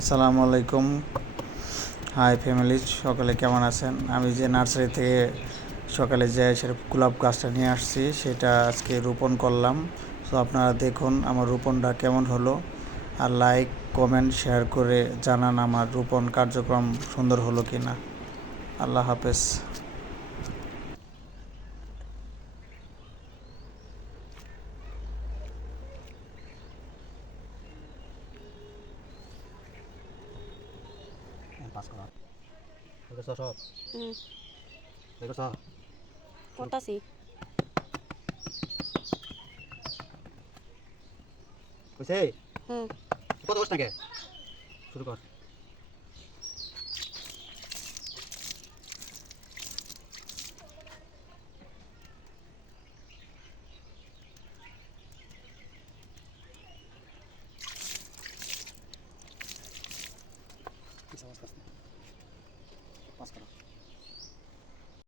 আসসালামু আলাইকুম। High family, সকালে কেমন আছেন? আমি যে নার্সারি থেকে সকালে যে সেটা গোলাপ গাছটা নিয়ে আসছি সেটা আজকে রোপণ করলাম। তো আপনারা দেখুন আমার রোপণটা কেমন হলো, আর লাইক কমেন্ট শেয়ার করে জানান আমার রোপণ কার্যক্রম সুন্দর হলো কি না। আল্লাহ হাফেজ। পাস করা দেখছ সব হুম, দেখছ করতাছি। কইছে হুম। কত কষ্ট নাকি শুরু কর পাস করা